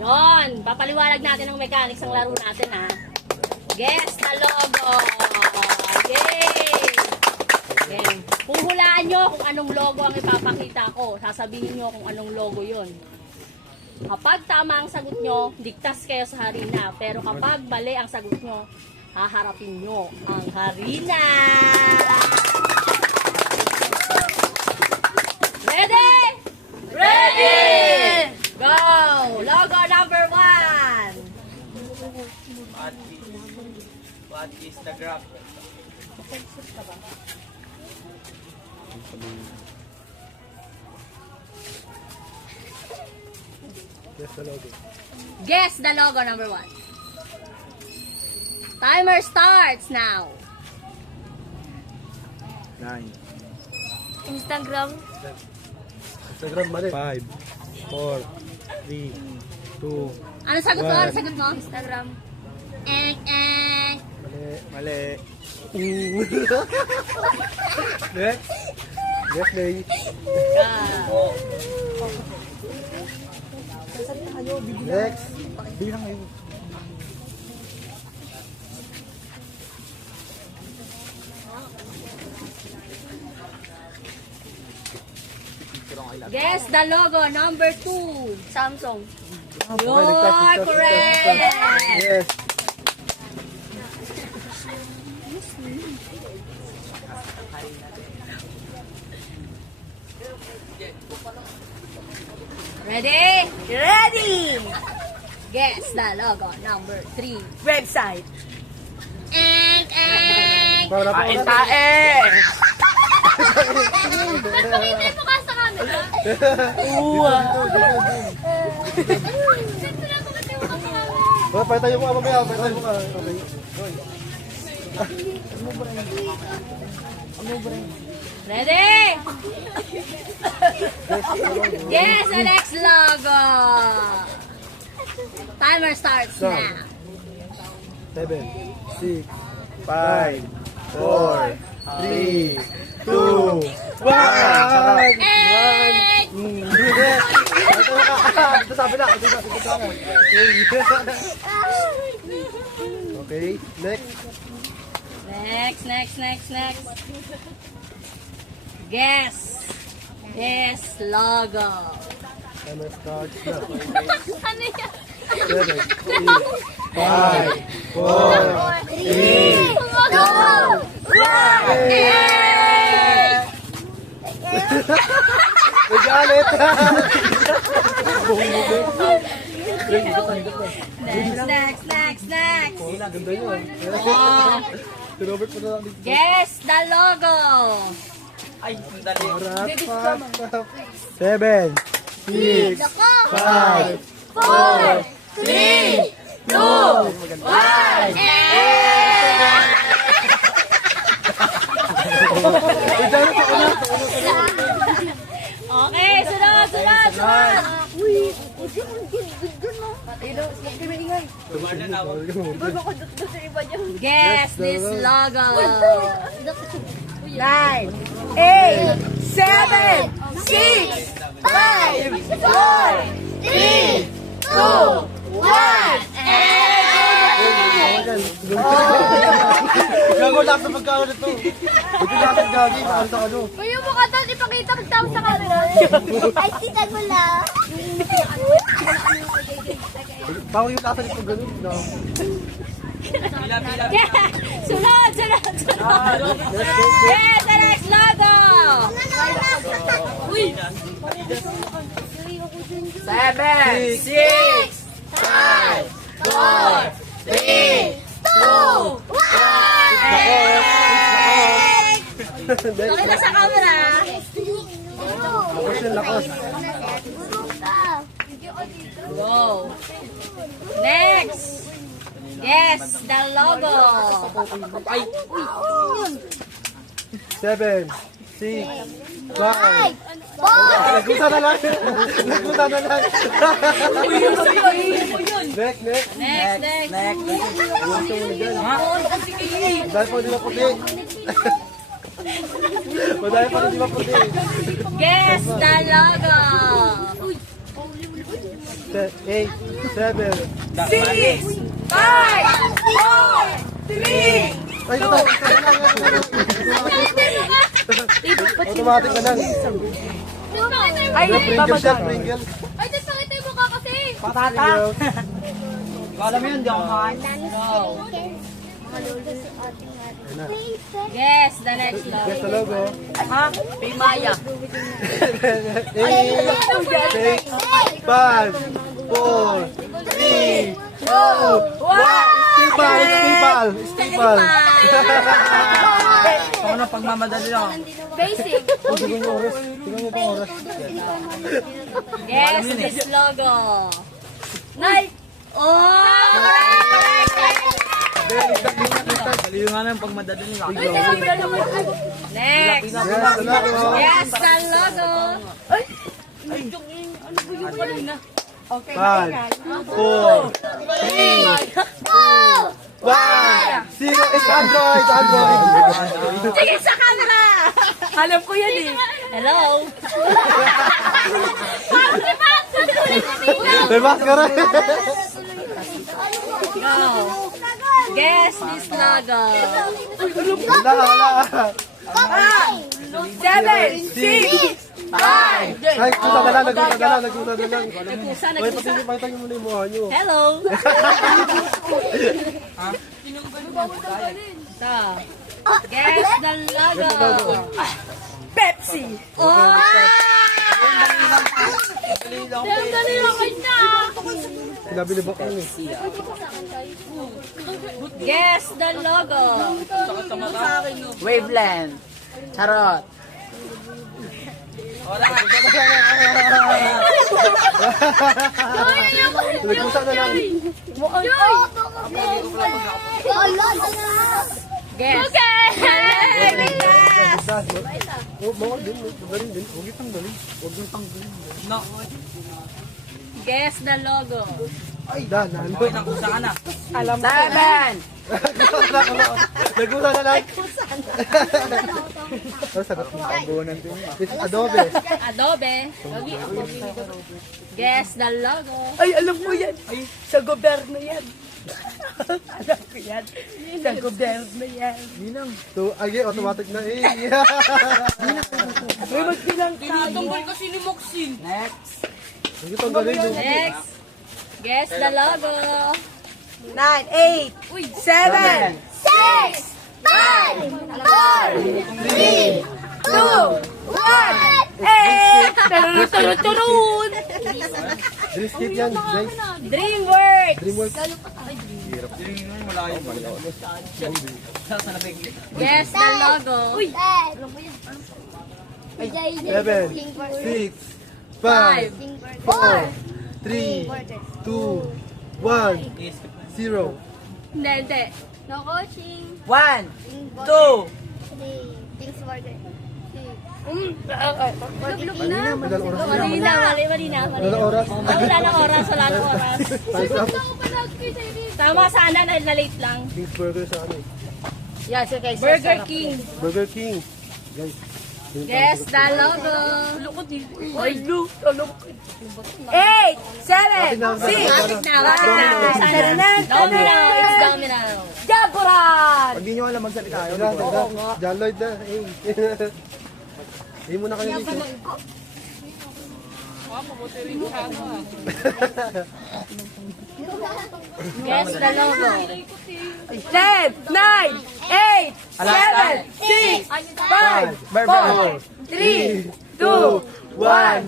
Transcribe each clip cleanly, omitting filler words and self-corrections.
Yon, papaliwanag natin ang mechanics ng laro natin ha. Guess the logo. Yay! Okay. Huhulaan nyo kung anong logo ang ipapakita ko. Sasabihin nyo kung anong logo yon. Kapag tama ang sagot nyo, ligtas kayo sa harina. Pero kapag mali ang sagot nyo, haharapin nyo ang harina. Ready? Ready! Go! Logo number 1. What is the graph? Guess the logo number 1. Timer starts now. 9. Instagram. Instagram mali. 5, 4, 3, 2. Ano sagot mo? Ano sagot mo? Instagram. Mali. Next. Next day. Next. Bilang ngayon. Guess the logo number 2. Samsung. You're correct. Yes. Ready? Ready! Guess the logo number 3. Website. Para po. Tae! Pagpakita mo ka sa camera. Sento na ako kasi mo ka sa camera. Pwede tayo mo ka mamaya. Pwede tayo mo ka. Okay. Ready? Guess the next logo. Timer starts now. 7, 6, 5, 4, 3, 2, 1. Ito sabi na. Okay, next. Next. Guess this logo. Timer starts na. Ano yan? 7, 5, 4, 3, 2, 1. May galit. Next. Wala, ganda yun. Oh, Si Robert pa na lang dito. guess the logo. Ay, ang dali. 7, 6, 5, 4, 3, 2, 1. Okay, sunod. Tumana na ako. Guess this logo. 9, 8, 7, 6, 5, 4, 3, 2, 1. Gago lahat ng magkano nito. Ito lahat ng gagi. Ano? Kuya mo ka doon, ipakita mo tao sa camera. Ay, kita mo lang. Bawal yung lahat nito ganun. No. Pila. Sunod. Guess the next logo. 7, 6, 5, 4, 3, 2, 1. Pakita sa camera. Lakas yung lakas. Go. Next. Guess the logo. 7, 6, 5. 4, Nagkusa na lang. Next. Dahil po di ba puti? Dahil po di ba puti? Guess the logo. 8, 7. 6, 5, 4, 3. Ay, ito. Automatic na lang. Ay, Pringles siya, Pringles. Ay, tapos pakita yung mukha kasi. Patata. Alam mo yun, di ako makain. Guess the next Guess logo. the logo. Ha? Pimaya. 8, 5, 4, 3, 2, 1. Stipal! Stipal! Ako na pagmamadali lang. Basic. Tignan mo oras. Tignan mo pa oras. Guess this logo. Night. Oh! Dali nga lang pagmadali lang. Next. Yes, the logo. Guess the logo. 5, 4, 3, 2, 1. Zero. It's Android! Android! Tingin sa camera. Alam ko yan eh. Hello. May maskara! Go. Guess this logo. Wala, wala. 7, 6, 5. Ay, kusa na lang, nagkusa na lang, nagkusa na lang. Nagkusa, Ay, nagkusa. pakita nyo muna yung mukha nyo. Hello. So, guess the logo. Pepsi. Oh! Dali lang kayo na. Sinabi ni Bok yun eh. Guess the logo. Waveland. Charot. Nagkusa na lang. Guess. Oh, bawal din. Magaling din. Huwag itang galing. Huwag itang galing. No. Guess the logo. Ay, dahan. Okay, nakusa ka na. 7. Nagkusa na lang. Ano sagot mo? It's Adobe. Adobe. Guess the logo. Ay, alam mo yan. Ay, sa gobyerno yan. Alam ko yan. Sa gobyerno yan. So, ay, automatic na eh. May magbilang tayo. Tinutungkol kasi ni Moxin. Next. Huwag itang galing. no? Next. Guess the logo. 9, 8, 7, 6, 5, 4, 3, 2, 1, 8. Turun! Dream skip yan, guys. DreamWorks. Dreamworks. Guess the logo. 7, 6, 5, 4, 3, 2, 1, 0. Hindi, hindi. No coaching. 1, 2. Things burger. Ilang oras na? Mali na, mali na. Wala oras. Wala nang oras, wala nang oras. Time's up. Tama sana na late lang. King's Burger sa ano eh. Burger King. Burger King. Guys. Guess the logo. Ay, Lu. 8, 7, 6. Lapit na, lapit na. Domino, it's Domino. Jaburan! Pag di nyo alam magsalita kayo. John Lloyd na. Eh muna kayo dito. Guess the logo. 10, 9, 8, 7, 6, 5, 4, 3, 2, 1.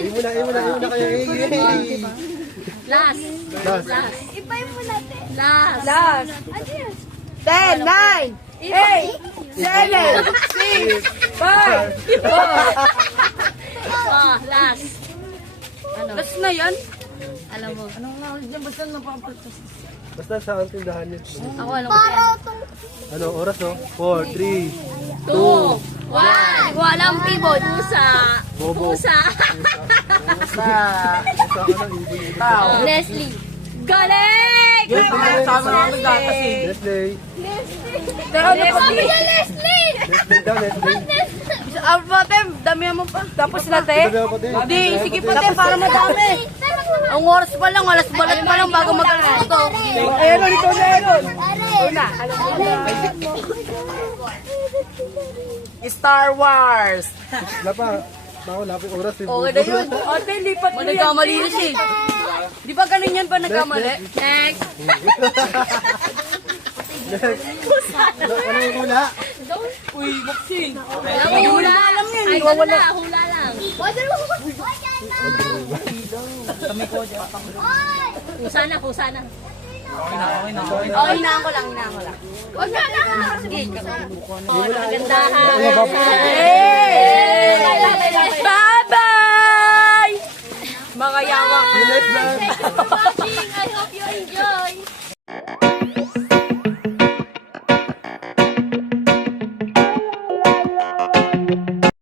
Eh muna kayo. Last. Last. Last. Ipay mo natin. Last. Last. Ano yun? 10, 9, 8, 7, 6, 5, 4. Oh, last. Ano? Last na yan? Alam mo. Basta sa ang tindahan nyo. Ako alam ko Para yan. itong Ano, oras no? 4, 3, 2, 1. Walang keyboard. Pusa. Bobo. Pusa. sa ano, ibig. Leslie. Galing! Leslie. Sama namin gatas eh. Leslie. Pero ano pa Leslie. Leslie! Next daw, next day. Pate, damihan mo pa. Tapos na, te? Sabi ako, te. Di, sige pa, te, para madami. Ang oras pa lang, alas balat pa lang bago mag-alas to. Aaron, ikaw na, Aaron. Star Wars. Wala pa. Ako, lapit oras. eh. Okay na yun. Ate, lipat mo yan. Nagkamali na siya. Di ba ganun yan pa nagkamali? Next. Ano yung hula? Uy, boxing. Hula. Alam yan, Ay, wala. hula lang. Kusa na, kusa na. Oh, hinaan ko lang. Huwag na na. Sige. Oh, nakagandahan. Hey! Bye-bye! Mga yawang. Next vlog.